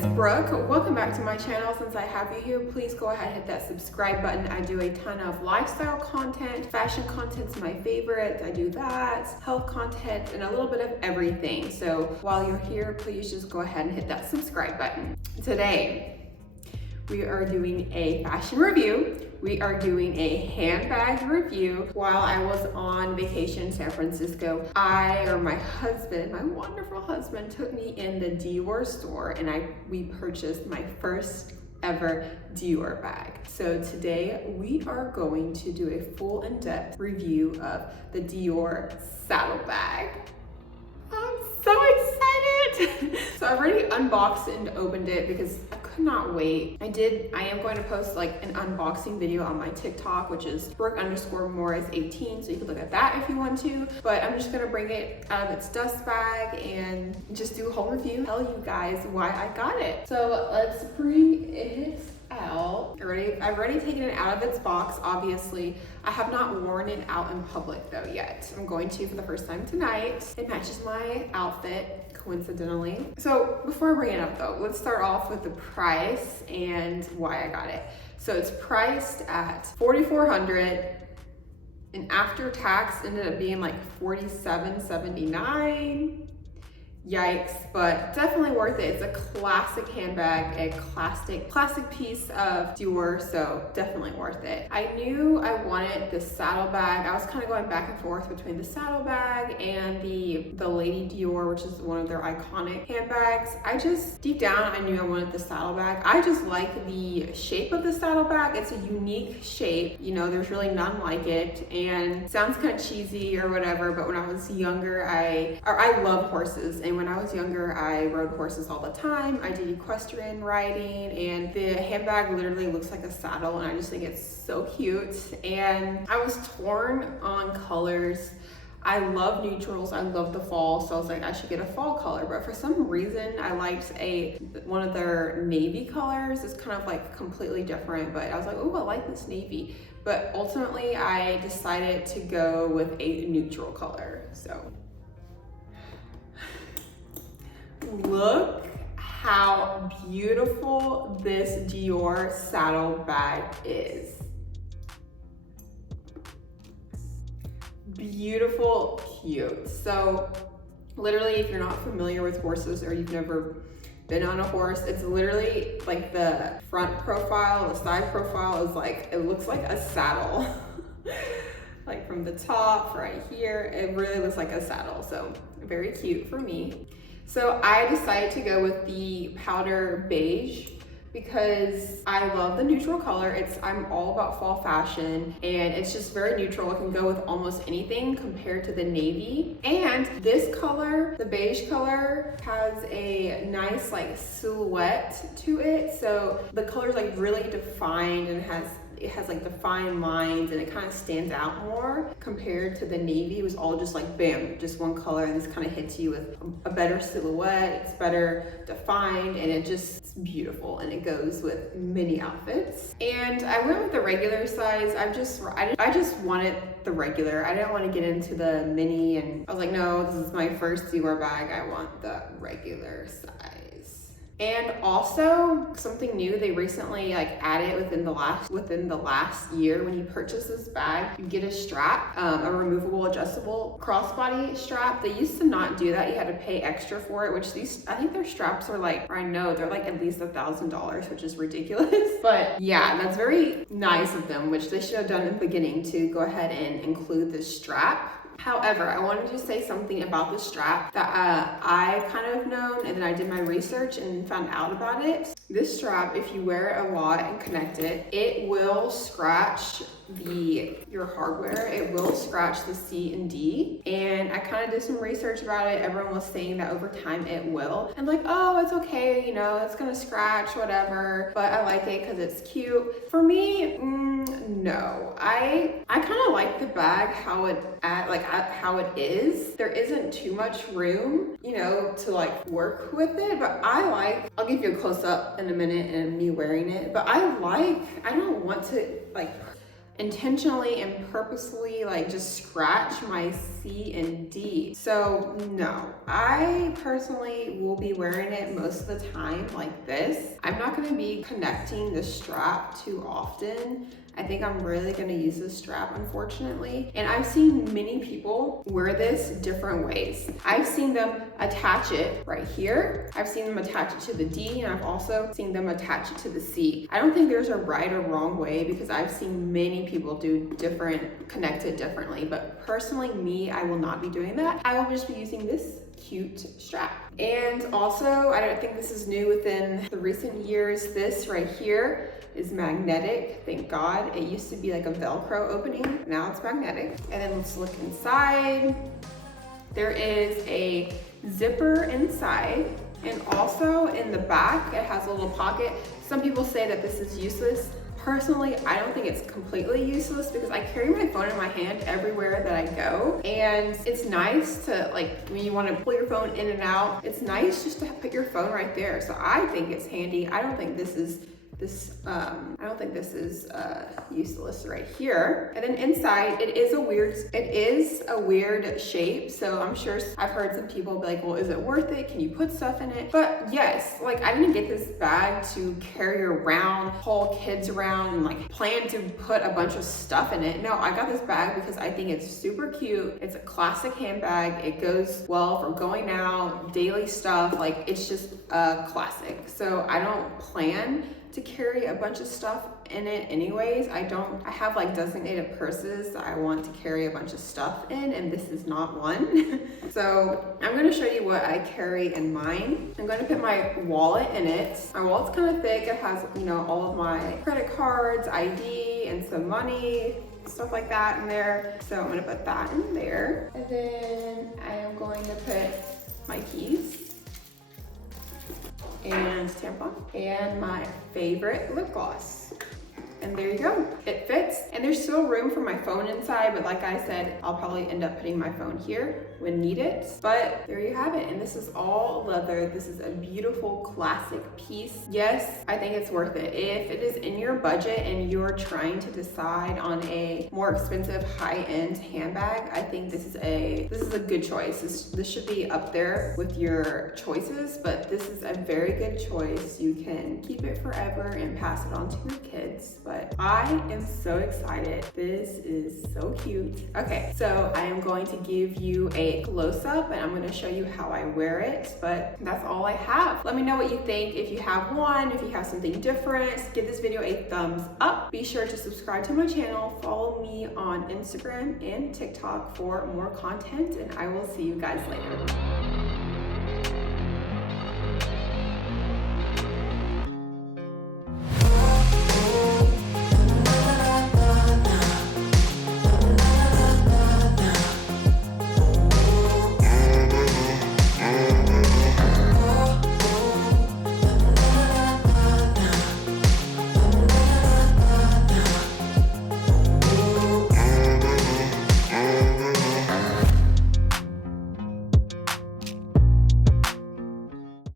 it's Brooke. Welcome back to my channel. Since I have you here, please go ahead and hit that subscribe button. I do a ton of lifestyle content, fashion content's my favorite. I do that, health content, and a little bit of everything. So while you're here, please just go ahead and hit that subscribe button. Today, we are doing a fashion review. We are doing a handbag review. While I was on vacation in San Francisco, my husband, my wonderful husband, took me in the Dior store and we purchased my first ever Dior bag. So today we are going to do a full in-depth review of the Dior Saddle Bag. I'm so excited. So I've already unboxed and opened it because I could not wait. I am going to post like an unboxing video on my TikTok, which is Brooke_Morris18, so you can look at that if you want to. But I'm just gonna bring it out of its dust bag and just do a whole review, tell you guys why I got it. So let's bring it out. I've already taken it out of its box, obviously. I have not worn it out in public though yet. I'm going to for the first time tonight. It matches my outfit, coincidentally. So before I bring it up though, let's start off with the price and why I got it. So it's priced at $4,400 and after tax ended up being like $47.79. Yikes, but definitely worth it. It's a classic handbag, a classic piece of Dior, so definitely worth it. I knew I wanted the saddle bag. I was kind of going back and forth between the saddle bag and the Lady Dior, which is one of their iconic handbags. Deep down, I knew I wanted the saddle bag. I just like the shape of the saddle bag. It's a unique shape. You know, there's really none like it, and it sounds kind of cheesy or whatever, but when I was younger, I love horses. And when I was younger, I rode horses all the time. I did equestrian riding, and the handbag literally looks like a saddle, and I just think it's so cute. And I was torn on colors. I love neutrals, I love the fall, so I was like, I should get a fall color. But for some reason, I liked one of their navy colors. It's kind of like completely different, but I was like, oh, I like this navy. But ultimately, I decided to go with a neutral color, so. Look how beautiful this Dior saddle bag is. Beautiful, cute. So literally, if you're not familiar with horses or you've never been on a horse, it's literally like the front profile, the side profile is like, it looks like a saddle. Like from the top right here, it really looks like a saddle. So very cute for me. So I decided to go with the powder beige because I love the neutral color. I'm all about fall fashion, and it's just very neutral. It can go with almost anything compared to the navy. And this color, the beige color, has a nice like silhouette to it. So the color is like really defined and it has like defined lines, and it kind of stands out more compared to the navy. It was all just like bam, just one color, and this kind of hits you with a better silhouette. It's better defined, and it's beautiful, and it goes with many outfits. And I went with the regular size. I just wanted the regular. I didn't want to get into the mini, and I was like, no, this is my first Dior bag. I want the regular size. And also something new, they recently like added within the last year, when you purchase this bag, you get a strap, a removable adjustable crossbody strap. They used to not do that. You had to pay extra for it, which I think their straps are like, or I know they're like at least $1,000, which is ridiculous. But yeah, that's very nice of them, which they should have done in the beginning to go ahead and include this strap. However, I wanted to say something about the strap that I kind of known, and then I did my research and found out about it. This strap, if you wear it a lot and connect it, it will scratch your hardware. It will scratch the C and D. And I kind of did some research about it. Everyone was saying that over time it will. And like, oh, it's okay, you know, it's gonna scratch, whatever. But I like it because it's cute. For me, no. I kind of like the bag how it is. There isn't too much room, you know, to like work with it. But I'll give you a close up in a minute and me wearing it. But I don't want to like intentionally and purposely like just scratch my C and D. So no, I personally will be wearing it most of the time like this. I'm not gonna be connecting the strap too often. I think I'm really gonna use this strap, unfortunately. And I've seen many people wear this different ways. I've seen them attach it right here. I've seen them attach it to the D, and I've also seen them attach it to the C. I don't think there's a right or wrong way because I've seen many people do connect it differently. But personally, me, I will not be doing that. I will just be using this cute strap. And also, I don't think this is new within the recent years. This right here is magnetic, thank God. It used to be like a Velcro opening, now it's magnetic. And then let's look inside. There is a zipper inside, and also in the back, it has a little pocket. Some people say that this is useless. Personally, I don't think it's completely useless because I carry my phone in my hand everywhere that I go. And it's nice to, like, when you want to pull your phone in and out, it's nice just to put your phone right there. So I think it's handy. I don't think this is useless right here. And then inside, it is a weird shape. So I'm sure I've heard some people be like, well, is it worth it? Can you put stuff in it? But yes, like I didn't get this bag to carry around, haul kids around, and like plan to put a bunch of stuff in it. No, I got this bag because I think it's super cute. It's a classic handbag. It goes well for going out, daily stuff. Like it's just a classic. So I don't plan to carry a bunch of stuff in it anyways. I have like designated purses that I want to carry a bunch of stuff in, and this is not one. So I'm gonna show you what I carry in mine. I'm gonna put my wallet in it. My wallet's kind of thick. It has, you know, all of my credit cards, ID, and some money, stuff like that in there. So I'm gonna put that in there. And then I am going to put my keys and tampon and my favorite lip gloss. And there you go, it fits. And there's still room for my phone inside, but like I said, I'll probably end up putting my phone here when needed. But there you have it, and this is all leather. This is a beautiful classic piece. Yes, I think it's worth it. If it is in your budget and you're trying to decide on a more expensive high-end handbag, I think this is a good choice. This should be up there with your choices, but this is a very good choice. You can keep it forever and pass it on to your kids. But I am so excited. This is so cute. Okay, so I am going to give you a close-up and I'm going to show you how I wear it, but that's all I have. Let me know what you think. If you have one, if you have something different, give this video a thumbs up. Be sure to subscribe to my channel, follow me on Instagram and TikTok for more content, and I will see you guys later.